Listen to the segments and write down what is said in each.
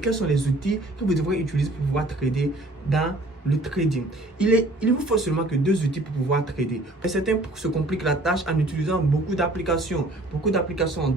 Quels sont les outils que vous devrez utiliser pour pouvoir trader dans le trading? Il vous faut seulement que 2 outils pour pouvoir trader. Et certains se compliquent la tâche en utilisant beaucoup d'applications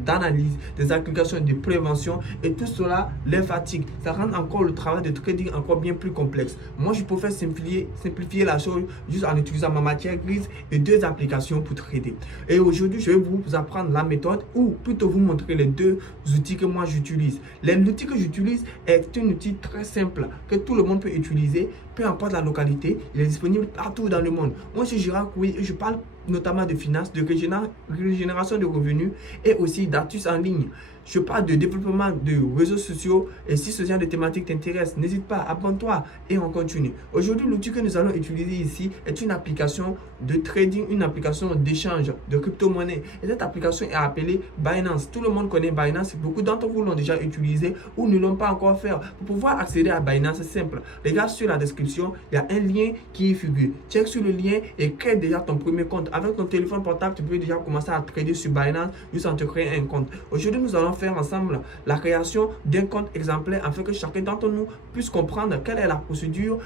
d'analyse, des applications de prévention, et tout cela les fatigue. Ça rend encore le travail de trading encore bien plus complexe. Moi, je préfère simplifier la chose juste en utilisant ma matière grise et 2 applications pour trader. Et aujourd'hui, je vais vous apprendre la méthode, ou plutôt vous montrer les 2 outils que moi j'utilise. L'outil que j'utilise est un outil très simple que tout le monde peut utiliser, peu importe la localité. Il est disponible partout dans le monde. Moi, je suis Gérard Couy et je parle notamment de finances, de régénération de revenus et aussi d'astuces en ligne. Je parle de développement de réseaux sociaux, et si ce genre de thématiques t'intéresse, n'hésite pas, abonne-toi et on continue. Aujourd'hui, l'outil que nous allons utiliser ici est une application de trading, une application d'échange de crypto-monnaies. Et cette application est appelée Binance. Tout le monde connaît Binance. Beaucoup d'entre vous l'ont déjà utilisé ou ne l'ont pas encore fait. Pour pouvoir accéder à Binance, c'est simple. Regarde sur la description, il y a un lien qui y figure. Check sur le lien et crée déjà ton premier compte. Avec ton téléphone portable, tu peux déjà commencer à trader sur Binance juste en te créant un compte. Aujourd'hui, nous allons faire ensemble la création d'un compte exemplaire afin que chacun d'entre nous puisse comprendre quelle est la procédure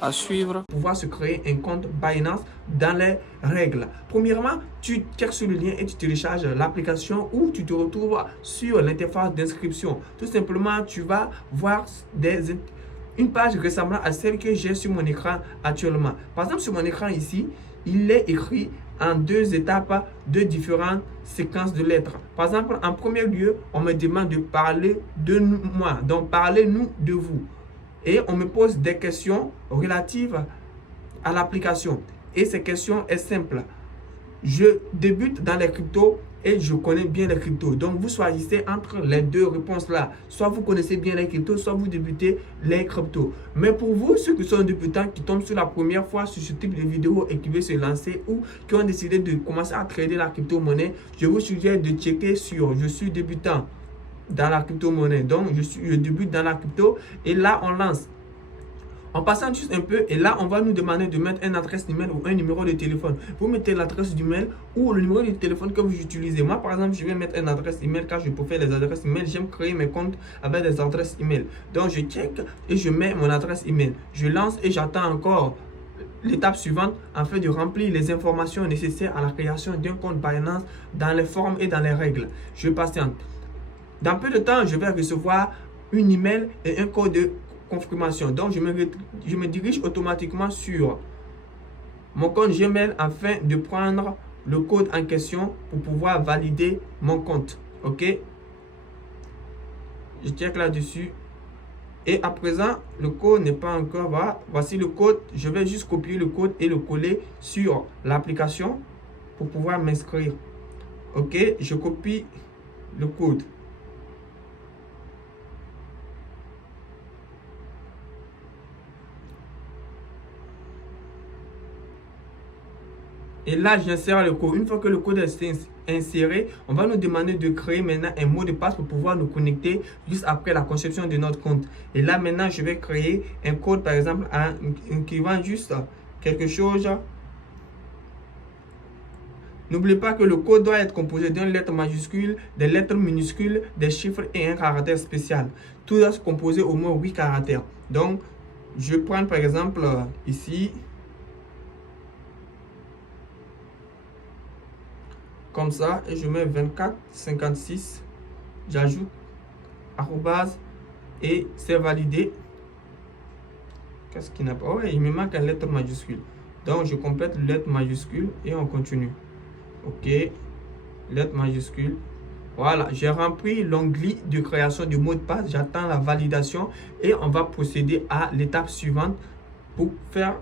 à suivre pour pouvoir se créer un compte Binance dans les règles. Premièrement, tu cliques sur le lien et tu télécharges l'application, ou tu te retrouves sur l'interface d'inscription. Tout simplement, tu vas voir une page ressemblante à celle que j'ai sur mon écran actuellement. Par exemple, sur mon écran ici, il est écrit en 2 étapes de différentes séquences de lettres. Par exemple, en premier lieu, on me demande de parler de moi. Donc, parlez-nous de vous. Et on me pose des questions relatives à l'application. Et ces questions sont simples. Je débute dans les cryptos et je connais bien les cryptos. Donc, vous choisissez entre les 2 réponses-là. Soit vous connaissez bien les cryptos, soit vous débutez les cryptos. Mais pour vous, ceux qui sont débutants, qui tombent sur la première fois sur ce type de vidéo et qui veulent se lancer, ou qui ont décidé de commencer à trader la crypto-monnaie, je vous suggère de checker sur « Je suis débutant dans la crypto-monnaie ». Donc, je débute dans la crypto et là, on lance. En passant juste un peu, et là, on va nous demander de mettre une adresse email ou un numéro de téléphone. Vous mettez l'adresse d'email ou le numéro de téléphone que vous utilisez. Moi, par exemple, je vais mettre une adresse email car je préfère les adresses email. J'aime créer mes comptes avec des adresses email. Donc, je check et je mets mon adresse email. Je lance et j'attends encore l'étape suivante afin de remplir les informations nécessaires à la création d'un compte Binance dans les formes et dans les règles. Je patiente. Dans peu de temps, je vais recevoir une email et un code de confirmation. Donc, je me dirige automatiquement sur mon compte Gmail afin de prendre le code en question pour pouvoir valider mon compte. OK? Je check là-dessus. Et à présent, le code n'est pas encore là. Voici le code. Je vais juste copier le code et le coller sur l'application pour pouvoir m'inscrire. OK? Je copie le code. Et là, j'insère le code. Une fois que le code est inséré, on va nous demander de créer maintenant un mot de passe pour pouvoir nous connecter juste après la conception de notre compte. Et là, maintenant, je vais créer un code, par exemple, en écrivant juste quelque chose. N'oubliez pas que le code doit être composé d'une lettre majuscule, des lettres minuscules, des chiffres et un caractère spécial. Tout doit se composer au moins 8 caractères. Donc, je prends par exemple ici, comme ça, et je mets 2456, j'ajoute arrobase et c'est validé. Qu'est-ce qui n'a pas? Ouais, il me manque une lettre majuscule. Donc, je complète la lettre majuscule et on continue. OK, lettre majuscule. Voilà, j'ai rempli l'onglet de création du mot de passe. J'attends la validation et on va procéder à l'étape suivante pour faire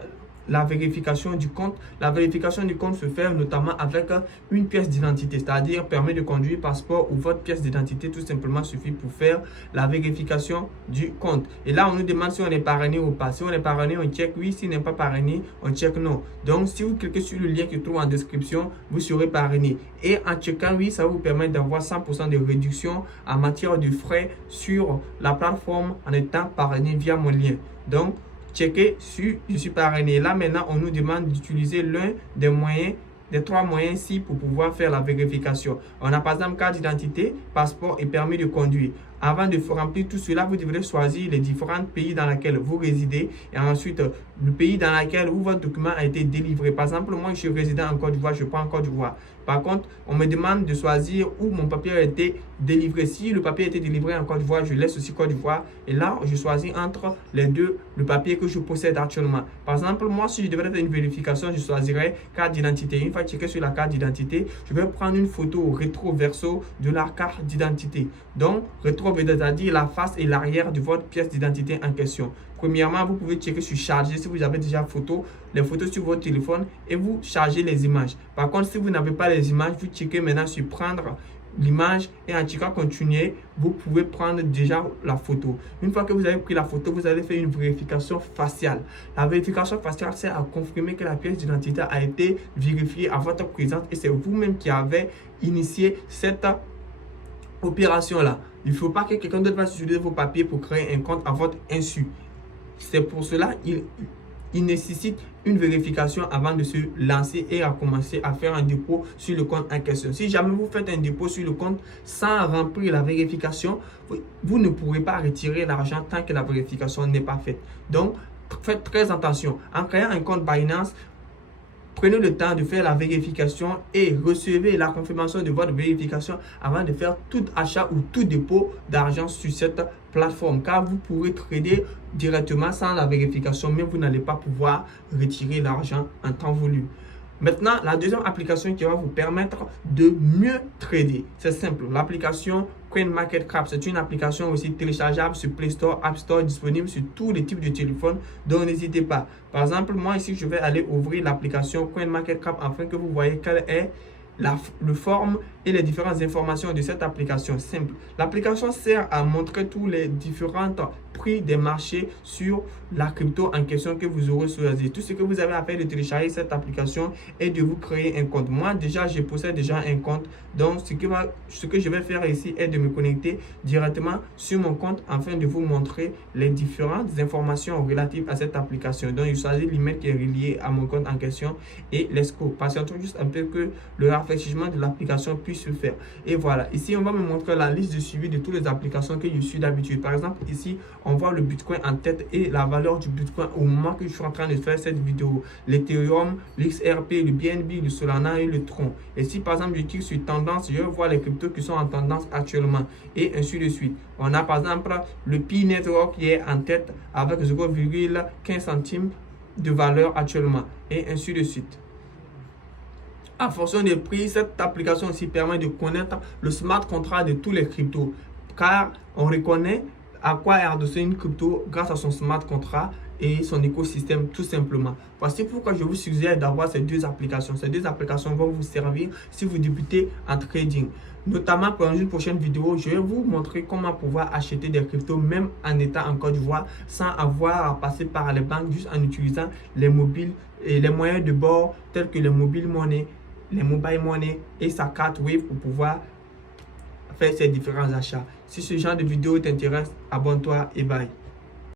la vérification du compte. La vérification du compte se fait notamment avec une pièce d'identité, c'est-à-dire permis de conduire, passeport ou votre pièce d'identité. Tout simplement suffit pour faire la vérification du compte. Et là, on nous demande si on est parrainé ou pas. Si on est parrainé, on check oui. Si on n'est pas parrainé, on check non. Donc, si vous cliquez sur le lien qui se trouve en description, vous serez parrainé. Et en checkant oui, ça vous permet d'avoir 100% de réduction en matière de frais sur la plateforme en étant parrainé via mon lien. Donc, checker si je suis parrainé. Là, maintenant, on nous demande d'utiliser l'un des 3 moyens ici pour pouvoir faire la vérification. On a par exemple carte d'identité, passeport et permis de conduire. Avant de remplir tout cela, vous devrez choisir les différents pays dans lesquels vous résidez et ensuite le pays dans lequel où votre document a été délivré. Par exemple, moi, je suis résident en Côte d'Ivoire, je prends en Côte d'Ivoire. Par contre, on me demande de choisir où mon papier a été délivré. Si le papier a été délivré en Côte d'Ivoire, je laisse aussi Côte d'Ivoire. Et là, je choisis entre les deux le papier que je possède actuellement. Par exemple, moi, si je devrais faire une vérification, je choisirais carte d'identité. Une fois checké sur la carte d'identité, je vais prendre une photo rétro-verso de la carte d'identité. Donc, rétro, c'est-à-dire la face et l'arrière de votre pièce d'identité en question. Premièrement, vous pouvez checker sur charger si vous avez déjà les photos sur votre téléphone et vous chargez les images. Par contre, si vous n'avez pas les images, vous checkez maintenant sur prendre l'image et en checkant continuer, vous pouvez prendre déjà la photo. Une fois que vous avez pris la photo, vous allez faire une vérification faciale. La vérification faciale sert à confirmer que la pièce d'identité a été vérifiée à votre présence et c'est vous-même qui avez initié cette opération-là. Il ne faut pas que quelqu'un d'autre fasse utiliser vos papiers pour créer un compte à votre insu. C'est pour cela il nécessite une vérification avant de se lancer et à commencer à faire un dépôt sur le compte en question. Si jamais vous faites un dépôt sur le compte sans remplir la vérification, vous ne pourrez pas retirer l'argent tant que la vérification n'est pas faite. Donc, faites très attention. En créant un compte Binance, prenez le temps de faire la vérification et recevez la confirmation de votre vérification avant de faire tout achat ou tout dépôt d'argent sur cette plateforme. Car vous pourrez trader directement sans la vérification, mais vous n'allez pas pouvoir retirer l'argent en temps voulu. Maintenant, la deuxième application qui va vous permettre de mieux trader, c'est simple. L'application CoinMarketCap, c'est une application aussi téléchargeable sur Play Store, App Store, disponible sur tous les types de téléphones. Donc, n'hésitez pas. Par exemple, moi ici, je vais aller ouvrir l'application CoinMarketCap afin que vous voyez quelle est le forme et les différentes informations de cette application simple. L'application sert à montrer tous les différents prix des marchés sur la crypto en question que vous aurez choisi. Tout ce que vous avez à faire de télécharger cette application et de vous créer un compte. Moi déjà, je possède déjà un compte. Donc, ce que je vais faire ici est de me connecter directement sur mon compte afin de vous montrer les différentes informations relatives à cette application. Donc, je choisis l'email qui est relié à mon compte en question et let's go. Patientons juste un peu que le rafraîchissement de l'application puisse se faire. Et voilà, ici, on va me montrer la liste de suivi de toutes les applications que je suis d'habitude. Par exemple, ici, on voit le Bitcoin en tête et la valeur du Bitcoin au moment que je suis en train de faire cette vidéo. L'Ethereum, l'XRP, le BNB, le Solana et le Tron. Et si par exemple je clique sur tendance, je vois les cryptos qui sont en tendance actuellement et ainsi de suite. On a par exemple le Pi Network qui est en tête avec 0,15 centimes de valeur actuellement et ainsi de suite. En fonction des prix, cette application aussi permet de connaître le smart contract de tous les cryptos car on reconnaît à quoi est adossé une crypto grâce à son smart contract et son écosystème tout simplement. Voici pourquoi je vous suggère d'avoir ces deux applications. Ces deux applications vont vous servir si vous débutez en trading. Notamment pour une prochaine vidéo, je vais vous montrer comment pouvoir acheter des cryptos même en étant en Côte d'Ivoire sans avoir à passer par les banques, juste en utilisant les mobiles et les moyens de bord tels que les mobile money, les mobile money et sa carte Wave pour pouvoir faire ces différents achats. Si ce genre de vidéo t'intéresse, abonne-toi et bye.